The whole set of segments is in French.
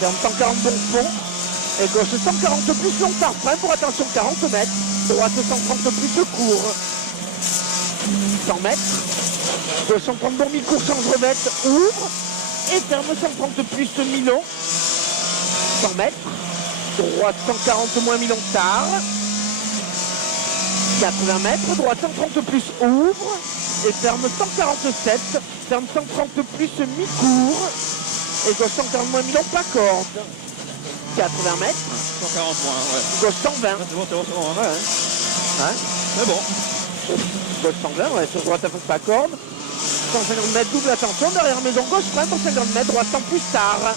ferme 140 bon fond. Et gauche 140 plus long par frein pour attention 40 mètres. Droite 130 plus court. 100 mètres. Gauche 130 bon mi-court, change revette, ouvre. Et ferme 130 plus mi-long. 100 mètres. Droite 140 moins mi-long tard. 80 mètres. Droite 130 plus ouvre. Et ferme 147. Ferme 130 plus mi-court. Et gauche 140 moins mi-long pas corde. 80 mètres. 140 moins, ouais. Gauche 120. C'est bon, ouais. Hein? C'est bon. Gauche 120, ouais, sur droite à fond pas corde. 150 mètres, double attention, derrière maison gauche, frein pour 50 mètres, droite 100 plus tard.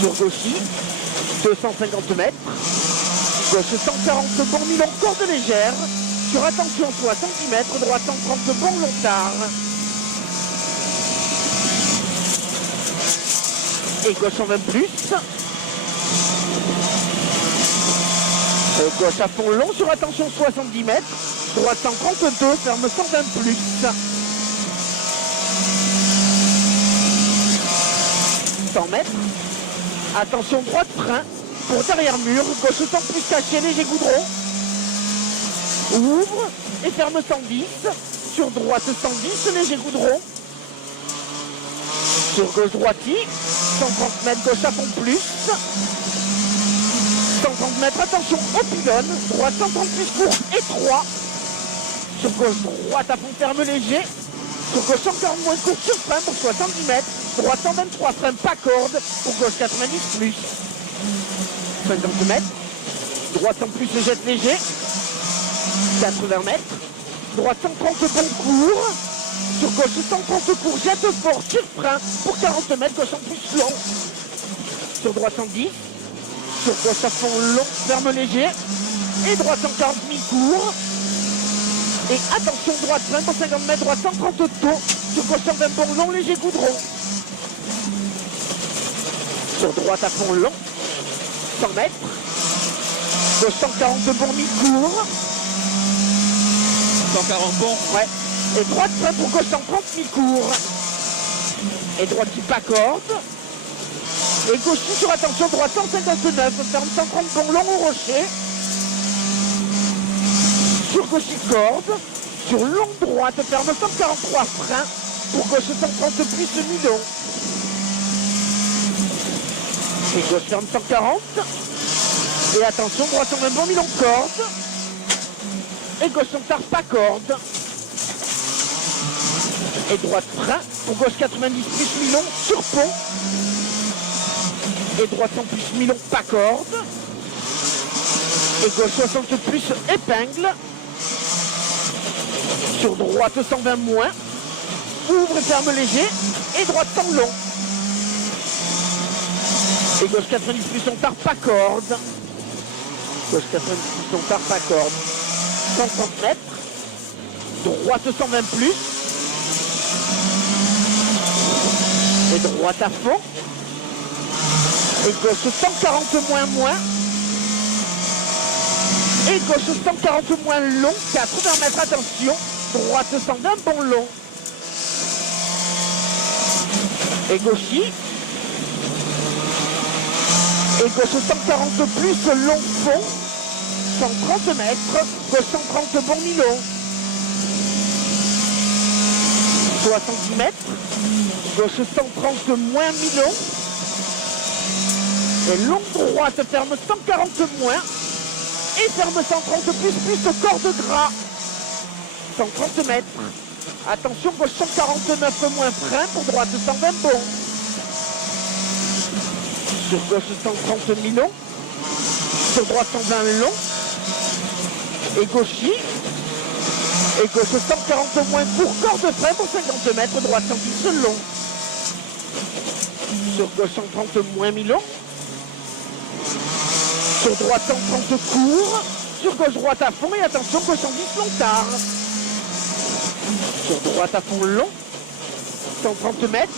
Sur gauche, 250 mètres. Gauche 140 bon mi-long, corde légère. Sur attention 70 mètres, droite 130 bon long tard. Et gauche 120 plus. Et gauche à fond long sur attention 70 mètres. Droite 132, ferme 120 plus. 100 mètres. Attention droite frein pour derrière mur. Gauche 100 plus caché, léger goudron. Ouvre et ferme 110. Sur droite 110, léger goudron. Sur gauche droiti, 130 mètres, gauche à fond plus. 130 mètres, attention au pylône. Droite 130 plus court, étroit. Sur gauche droite à fond ferme léger. Sur gauche 140 moins court sur frein pour 70 mètres. Droite 123, frein pas corde. Pour gauche 90 plus. 50 mètres. Droite en plus le jette léger. 80 mètres. Droite 130 bon court. Sur gauche 130 court, jette fort sur frein pour 40 mètres, gauche en plus long. Sur droite 110. Sur gauche à fond long, ferme léger. Et droite 140 mi-court. Et attention droite frein pour 50 mètres, droite 130 taux. Sur gauche 120 bon long, léger goudron. Sur droite à fond long, 100 mètres. Gauche 140 bon mi-court. 140 bon. Ouais. Et droite frein pour gauche 130 mi-court. Et droite qui pas corde. Et gauche sur attention, droite 159, ferme 130 bon long au rocher. Sur gauche corde. Sur longue droite, ferme 143 frein. Pour gauche 130 plus mi-long. Et gauche ferme 140. Et attention, droite 120 bon mi-long corde. Et gauche on tard pas corde. Et droite frein, pour gauche 90 plus mi-long sur pont. Et droite 100 plus mi-long pas corde. Et gauche 60 plus épingle. Sur droite 120 moins. Ouvre et ferme léger. Et droite 100 long. Et gauche 90 plus on tard pas corde. Gauche 90 plus on tard pas corde. 130 mètres. Droite 120 plus. Et droite à fond. Et gauche 140 moins. Et gauche 140 moins long. 80 mètres, attention. Droite 120 bon long. Et gauche. Et gauche 140 plus long fond. 130 mètres. Gauche 130 bon mi-long. 70 mètres. Gauche 130 moins mi-long. Et longue droite ferme 140 moins. Et ferme 130 plus corde gras. 130 mètres. Attention, gauche 149 moins frein pour droite 120 bon. Sur gauche 130 mi-long. Sur droite 120 long. Et gauche. Et gauche 140 moins court, corde frein pour 50 mètres, droite 110 long. Sur gauche 130 moins mi-long. Sur droite 130 court. Sur gauche droite à fond et attention gauche 110 long tard. Sur droite à fond long. 130 mètres.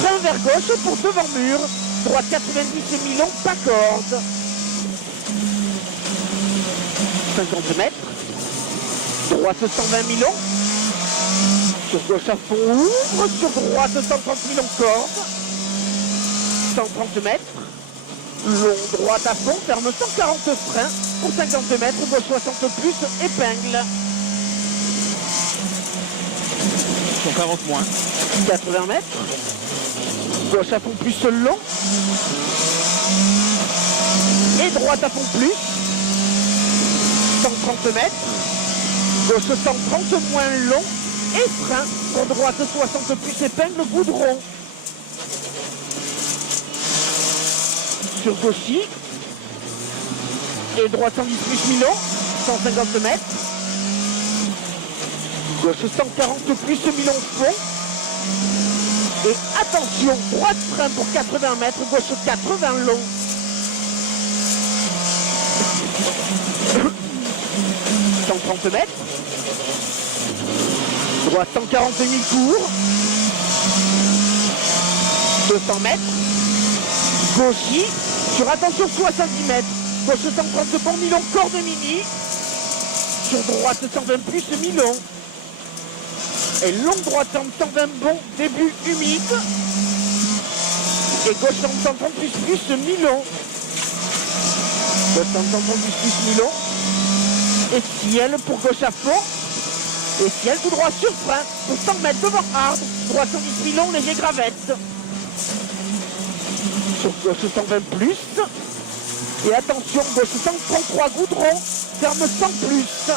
Frein vers gauche pour devant mur. Droite 90 mi-long, pas corde. 50 mètres. Droite 120 mi-long. Sur gauche à fond ouvre. Sur droite 130 mi-long corde. 130 mètres. Long, droite à fond, ferme 140 freins pour 50 mètres, gauche 60 plus, épingle. 140 moins. 80 mètres. Gauche à fond plus long. Et droite à fond plus. 130 mètres. Gauche 130 moins long. Et frein pour droite 60 plus, épingle, goudron. Sur gauchy. Et droite 110 plus Milon. 150 mètres. Gauche 140 plus Milon fond. Et attention, droite frein pour 80 mètres, gauche 80 long. « 130 mètres. Droite 140 demi-tour. 200 mètres. Gauchy. Sur attention 70 mètres. Gauche 130 bon Milon, corde mini. Sur droite 120 plus Milon. Et longue droite 120 bon, début humide. Et gauche 130 plus Milon. Gauche 130 plus Milon. Et ciel pour gauche à fond. Et ciel tout droit sur frein pour 100 mètres devant Hard. Droite 110 Milon, léger gravette. Sur gauche 120 plus. Et attention, gauche 133 goudron. Ferme 100 plus.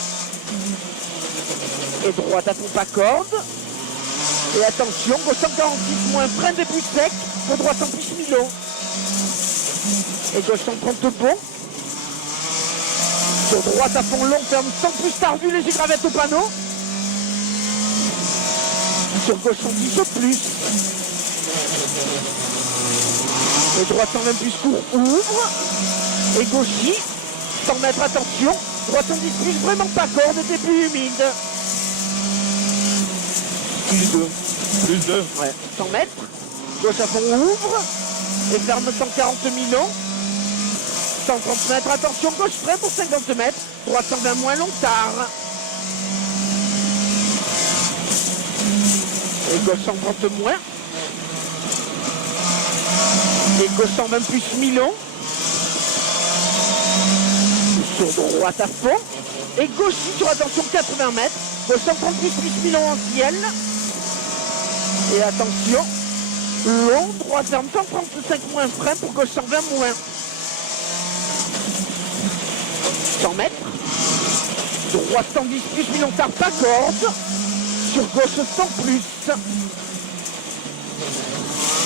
Et droite à pompe à corde. Et attention, gauche 146 moins, frein début sec, pour droite 100 plus Milon. Et gauche 130 bon. Sur droite à fond long, ferme 100 plus tardu, léger gravette au panneau. Sur gauche 110 plus. Et droite 120 plus court, ouvre. Et gauchy, 100 mètres, attention. Droite 110 plus, vraiment pas corde, début humide. Plus 2. Plus 2. Ouais. 100 mètres. Gauche à fond ouvre. Et ferme 140 Milon. 130 mètres. Attention, gauche frein pour 50 mètres. Droite 120 moins long tard. Et gauche 130 moins. Et gauche 120 plus Milon. Sur droite à fond. Et gauche sur attention 80 mètres. Gauche 130 plus Milon en ciel. Et attention, long, droite ferme 135 moins frein pour gauche 120 moins. 100 mètres. Droite 110 plus Milon tard, pas corde. Sur gauche 100 plus.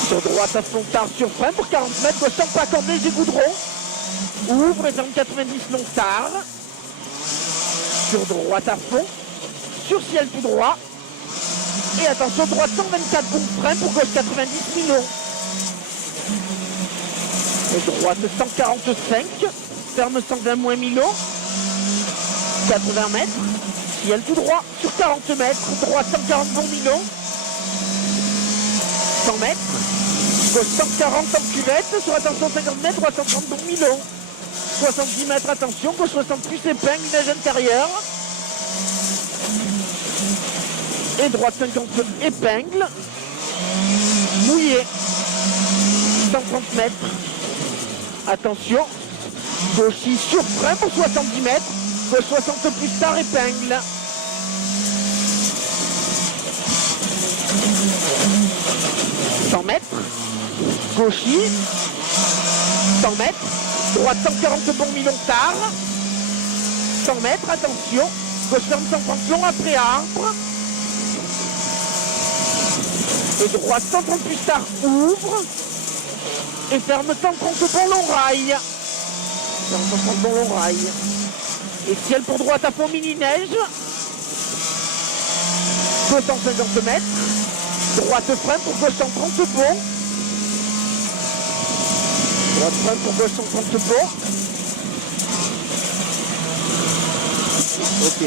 Sur droite à fond tard sur frein pour 40 mètres. Gauche 100 pas corde, léger goudron. Ouvre et ferme 90 long tard. Sur droite à fond. Sur ciel tout droit. Et attention, droite 124 bon frein pour gauche 90 Milon. Et droite 145, ferme 120 moins Milon. 80 mètres, ciel tout droit sur 40 mètres, droite 140 bon Milon. 100 mètres, gauche 140 en cuvette, sur attention 50 mètres, droite 130 bon Milon. 70 mètres, attention, gauche 60 plus épingle, neige intérieure. Et droite 50 épingle, mouillé, 130 mètres, attention, gauchy sur frein pour 70 mètres, gauche 60 plus tard épingle. « 100 mètres, gauchy, 100 mètres, droite 140 bon Milon tard, 100 mètres, attention, gauche ferme 130 long après arbre. Et droite 130 plus tard ouvre. Et ferme 130 bon long rail. Ferme 130 bon long rail. Et ciel pour droite à fond mini neige. 250 mètres. Droite frein pour gauche 130 bon. Droite frein pour gauche 130 bon. Ok.